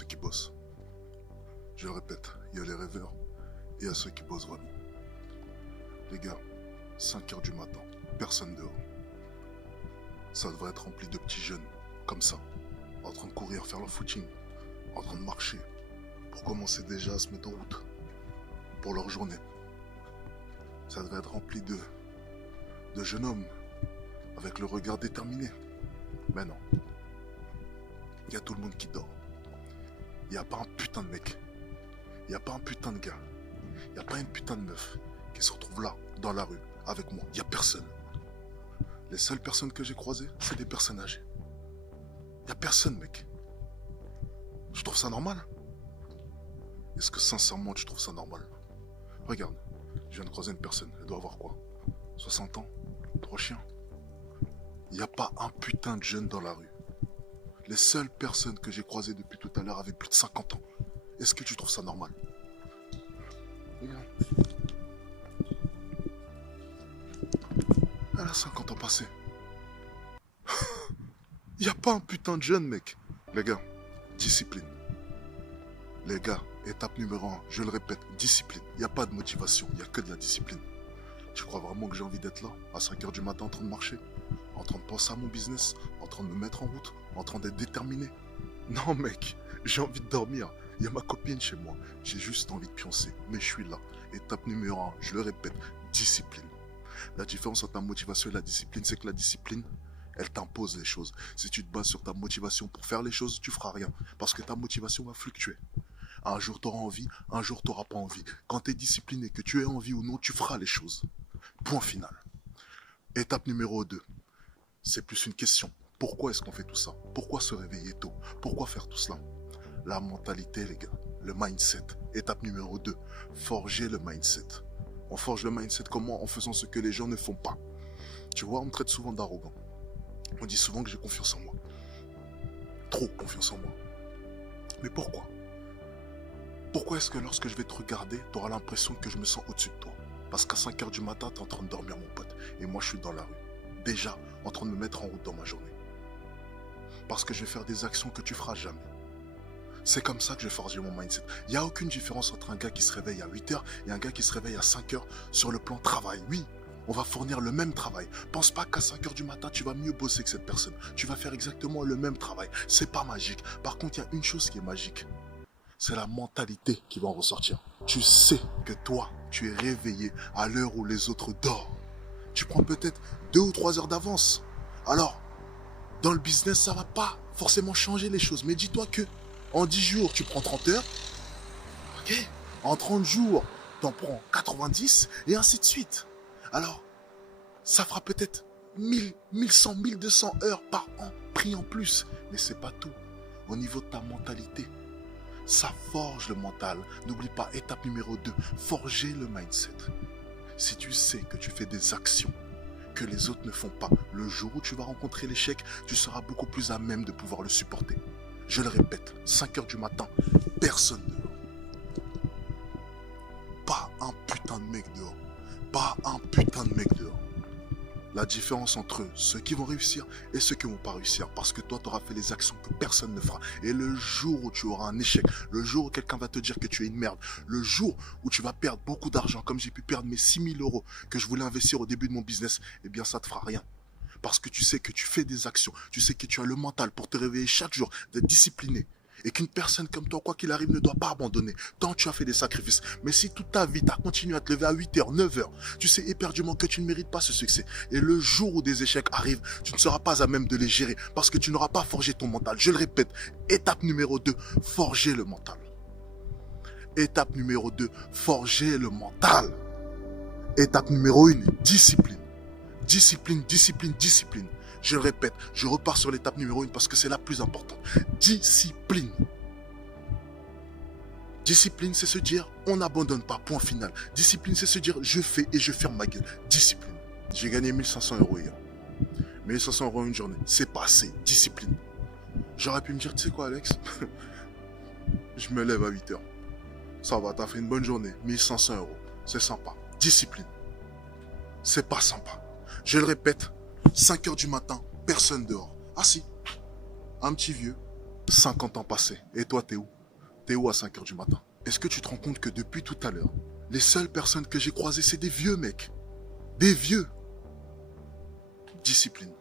ceux qui bossent. Je le répète, il y a les rêveurs et il y a ceux qui bossent vraiment. Les gars, 5 heures du matin, personne dehors. Ça devrait être rempli de petits jeunes, comme ça, en train de courir, faire leur footing, en train de marcher, pour commencer déjà à se mettre en route, pour leur journée. Ça devrait être rempli de jeunes hommes, avec le regard déterminé. Mais non. Il y a tout le monde qui dort. Il n'y a pas un putain de mec. Il n'y a pas un putain de gars. Il n'y a pas une putain de meuf qui se retrouve là, dans la rue, avec moi. Il n'y a personne. Les seules personnes que j'ai croisées, c'est des personnes âgées. Il n'y a personne, mec. Je trouve ça normal. Est-ce que sincèrement tu trouves ça normal? Regarde, je viens de croiser une personne. Elle doit avoir quoi? 60 ans? 3 chiens? Il n'y a pas un putain de jeune dans la rue. Les seules personnes que j'ai croisées depuis tout à l'heure avaient plus de 50 ans. Est-ce que tu trouves ça normal? Regarde. Elle a 50 ans passés. Il n'y a pas un putain de jeune, mec. Les gars, discipline. Les gars, étape numéro 1, je le répète, discipline. Il n'y a pas de motivation, il n'y a que de la discipline. Tu crois vraiment que j'ai envie d'être là, à 5 heures du matin, en train de marcher, en train de penser à mon business, en train de me mettre en route, en train d'être déterminé? Non, mec, j'ai envie de dormir. Il y a ma copine chez moi. J'ai juste envie de pioncer, mais je suis là. Étape numéro 1, je le répète, discipline. La différence entre la motivation et la discipline, c'est que la discipline, elle t'impose les choses. Si tu te bases sur ta motivation pour faire les choses, tu feras rien. Parce que ta motivation va fluctuer. Un jour, tu auras envie, un jour, tu n'auras pas envie. Quand tu es discipliné, que tu aies envie ou non, tu feras les choses. Point final. Étape numéro 2, c'est plus une question. Pourquoi est-ce qu'on fait tout ça? Pourquoi se réveiller tôt? Pourquoi faire tout cela? La mentalité, les gars. Le mindset. Étape numéro 2, forger le mindset. On forge le mindset comment? En faisant ce que les gens ne font pas. Tu vois, on me traite souvent d'arrogant. On dit souvent que j'ai confiance en moi. Trop confiance en moi. Mais pourquoi? Pourquoi est-ce que lorsque je vais te regarder, tu auras l'impression que je me sens au-dessus de toi? Parce qu'à 5 heures du matin, tu es en train de dormir, mon pote. Et moi, je suis dans la rue. Déjà, en train de me mettre en route dans ma journée. Parce que je vais faire des actions que tu feras jamais. C'est comme ça que je vais forger mon mindset. Il n'y a aucune différence entre un gars qui se réveille à 8 heures et un gars qui se réveille à 5 heures sur le plan travail. Oui, on va fournir le même travail. Pense pas qu'à 5 heures du matin, tu vas mieux bosser que cette personne. Tu vas faire exactement le même travail. C'est pas magique. Par contre, il y a une chose qui est magique. C'est la mentalité qui va en ressortir. Tu sais que toi, tu es réveillé à l'heure où les autres dorment. Tu prends peut-être 2 ou 3 heures d'avance. Alors, dans le business, ça va pas forcément changer les choses. Mais dis-toi que en 10 jours, tu prends 30 heures. Ok. En 30 jours, tu en prends 90 et ainsi de suite. Alors, ça fera peut-être 1000, 1100, 1200 heures par an pris en plus. Mais c'est pas tout. Au niveau de ta mentalité, ça forge le mental. N'oublie pas, étape numéro 2, forger le mindset. Si tu sais que tu fais des actions que les autres ne font pas, le jour où tu vas rencontrer l'échec, tu seras beaucoup plus à même de pouvoir le supporter. Je le répète, 5 heures du matin, personne dehors. Pas un putain de mec dehors. Pas un putain de mec dehors. La différence entre ceux qui vont réussir et ceux qui ne vont pas réussir. Parce que toi, tu auras fait les actions que personne ne fera. Et le jour où tu auras un échec, le jour où quelqu'un va te dire que tu es une merde, le jour où tu vas perdre beaucoup d'argent, comme j'ai pu perdre mes 6 000 € que je voulais investir au début de mon business, eh bien ça ne te fera rien. Parce que tu sais que tu fais des actions, tu sais que tu as le mental pour te réveiller chaque jour, d'être discipliné. Et qu'une personne comme toi, quoi qu'il arrive, ne doit pas abandonner. Tant tu as fait des sacrifices. Mais si toute ta vie, tu as continué à te lever à 8 heures, 9 heures, tu sais éperdument que tu ne mérites pas ce succès. Et le jour où des échecs arrivent, tu ne seras pas à même de les gérer. Parce que tu n'auras pas forgé ton mental. Je le répète, étape numéro 2, forger le mental. Étape numéro 2, forger le mental. Étape numéro 1, discipline. Discipline, discipline, discipline. Je le répète, je repars sur l'étape numéro 1 parce que c'est la plus importante. Discipline. Discipline, c'est se dire, on n'abandonne pas, point final. Discipline, c'est se dire, je fais et je ferme ma gueule. Discipline. J'ai gagné 1500 € hier. 1500 € une journée, c'est pas assez. Discipline. J'aurais pu me dire, tu sais quoi Alex, je me lève à 8 heures. Ça va, t'as fait une bonne journée, 1500 €. C'est sympa. Discipline. C'est pas sympa. Je le répète, 5 heures du matin, personne dehors. Ah si, un petit vieux, 50 ans passés. Et toi, t'es où? T'es où à 5 heures du matin? Est-ce que tu te rends compte que depuis tout à l'heure, les seules personnes que j'ai croisées, c'est des vieux mecs. Des vieux. Discipline.